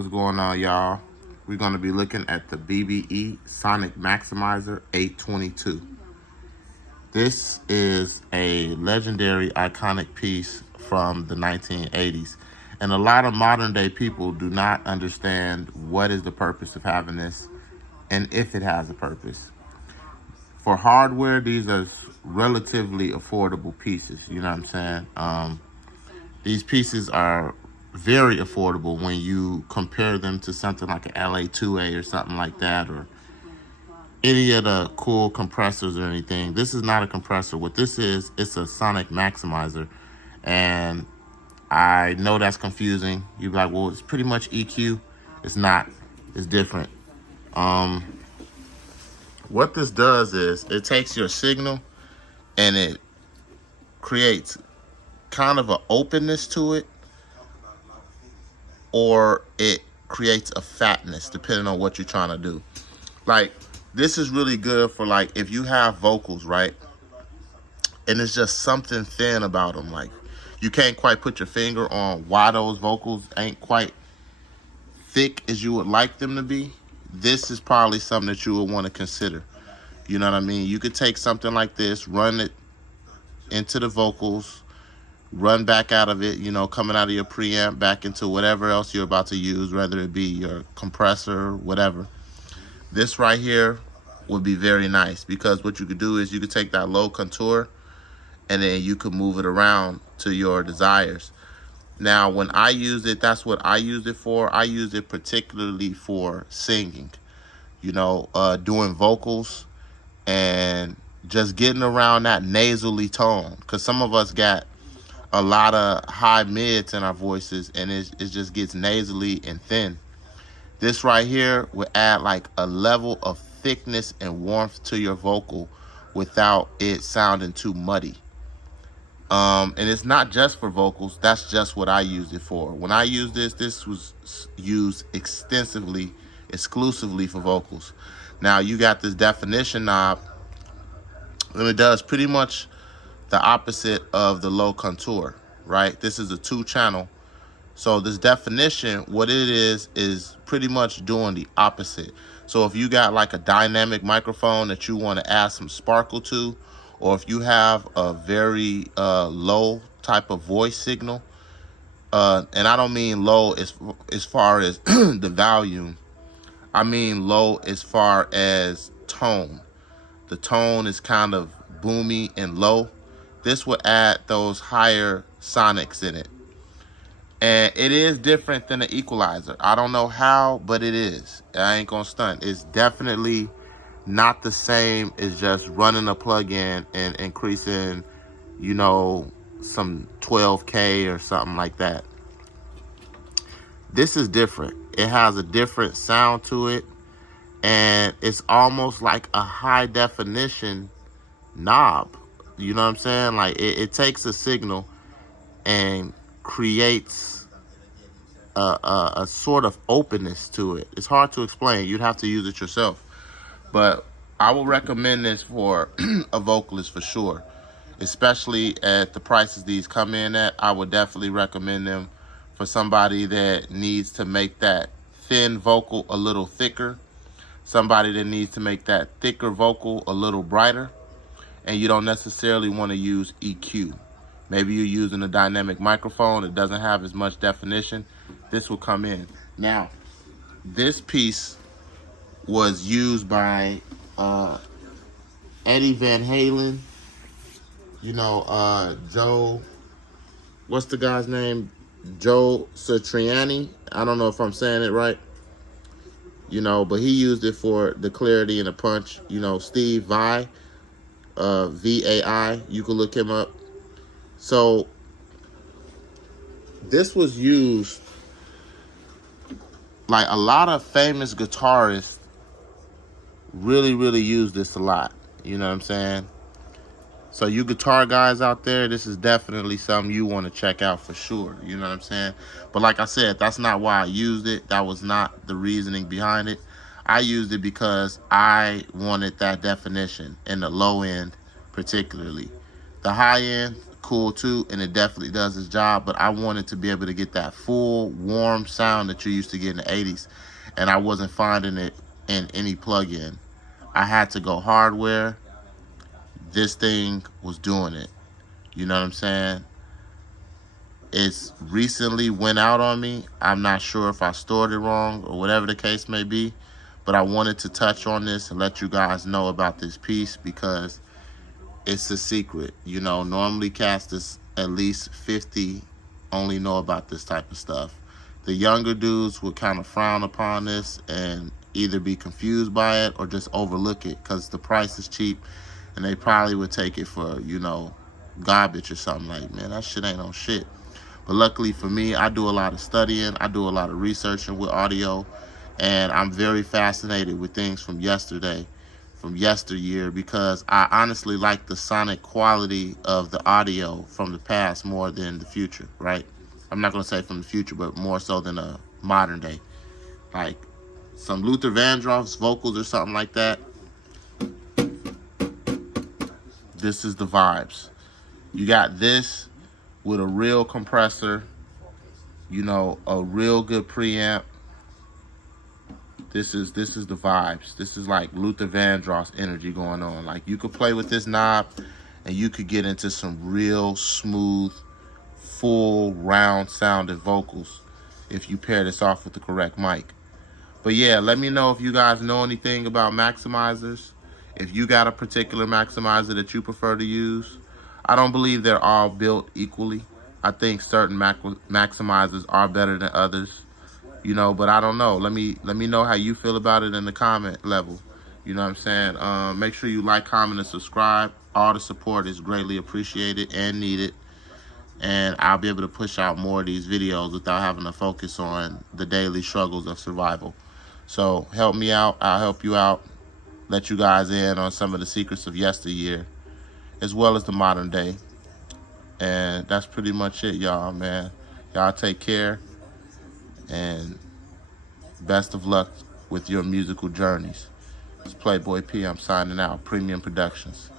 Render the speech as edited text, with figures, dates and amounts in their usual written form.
What's going on, y'all? We're going to be looking at the BBE Sonic Maximizer 822. This is a legendary, iconic piece from the 1980s. And a lot of modern day people do not understand what is the purpose of having this and if it has a purpose. For hardware, these are relatively affordable pieces. You know what I'm saying? These pieces are very affordable when you compare them to something like an LA2A or something like that, or any of the cool compressors or anything. This is not a compressor. What this is, it's a sonic maximizer. And I know that's confusing. You're like, well, it's pretty much EQ. It's not. It's different. What this does is it takes your signal and it creates kind of an openness to it, or it creates a fatness depending on what you're trying to do. Like, this is really good for, like, if you have vocals, right, and it's just something thin about them, like you can't quite put your finger on why those vocals ain't quite thick as you would like them to be. This is probably something that you would want to consider. You know what I mean? You could take something like this, run it into the vocals, run back out of it, you know, coming out of your preamp back into whatever else you're about to use, whether it be your compressor, whatever. This right here would be very nice, because what you could do is you could take that low contour and then you could move it around to your desires. Now, when I use it, that's what I used it for. I use it particularly for singing, you know, doing vocals and just getting around that nasally tone, because some of us got a lot of high mids in our voices and it just gets nasally and thin. This right here would add like a level of thickness and warmth to your vocal without it sounding too muddy. And it's not just for vocals. That's just what I used it for. When I used this was used extensively, exclusively for vocals. Now you got this definition knob, and it does pretty much the opposite of the low contour, right? This is a 2-channel. So this definition, what it is pretty much doing the opposite. So if you got like a dynamic microphone that you want to add some sparkle to, or if you have a very low type of voice signal, and I don't mean low as far as the volume, I mean low as far as tone. The tone is kind of boomy and low. This would add those higher sonics in it. And it is different than an equalizer. I don't know how, but it is. I ain't gonna stunt. It's definitely not the same as just running a plug-in and increasing, you know, some 12K or something like that. This is different. It has a different sound to it, and it's almost like a high definition knob. You know what I'm saying? Like, it takes a signal and creates a sort of openness to it. It's hard to explain. You'd have to use it yourself. But I will recommend this for a vocalist for sure, especially at the prices these come in at. I would definitely recommend them for somebody that needs to make that thin vocal a little thicker, somebody that needs to make that thicker vocal a little brighter, and you don't necessarily want to use EQ. Maybe you're using a dynamic microphone that doesn't have as much definition. This will come in. Now, this piece was used by Eddie Van Halen. You know, Joe, what's the guy's name? Joe Satriani. I don't know if I'm saying it right. You know, but he used it for the clarity and the punch. You know, Steve Vai, VAI, you can look him up. So this was used, like, a lot of famous guitarists really use this a lot. You know what I'm saying? So you guitar guys out there, this is definitely something you want to check out for sure. You know what I'm saying? But like I said, that's not why I used it. That was not the reasoning behind it. I used it because I wanted that definition in the low end particularly. The high end, cool too, and it definitely does its job, but I wanted to be able to get that full warm sound that you used to get in the 80s, and I wasn't finding it in any plug-in. I had to go hardware. This thing was doing it. You know what I'm saying? It's recently went out on me. I'm not sure if I stored it wrong or whatever the case may be, but I wanted to touch on this and let you guys know about this piece because it's a secret. You know, normally cats is at least 50 only know about this type of stuff. The younger dudes would kind of frown upon this and either be confused by it or just overlook it because the price is cheap, and they probably would take it for, you know, garbage or something. Like, man, that shit ain't no shit. But luckily for me, I do a lot of studying, I do a lot of researching with audio, and I'm very fascinated with things from yesterday, from yesteryear, because I honestly like the sonic quality of the audio from the past more than the future, right? I'm not going to say from the future, but more so than a modern day. Like some Luther Vandross's vocals or something like that. This is the vibes. You got this with a real compressor, you know, a real good preamp. This is the vibes. This is like Luther Vandross energy going on. Like, you could play with this knob and you could get into some real smooth, full round sounding vocals if you pair this off with the correct mic. But yeah, let me know if you guys know anything about maximizers. If you got a particular maximizer that you prefer to use. I don't believe they're all built equally. I think certain maximizers are better than others, you know, but I don't know. Let me know how you feel about it in the comment level. You know what I'm saying? Make sure you like, comment, and subscribe. All the support is greatly appreciated and needed. And I'll be able to push out more of these videos without having to focus on the daily struggles of survival. So help me out. I'll help you out. Let you guys in on some of the secrets of yesteryear, as well as the modern day. And that's pretty much it, y'all, man. Y'all take care, and best of luck with your musical journeys. It's Playboy P. I'm signing out. Premium Productions.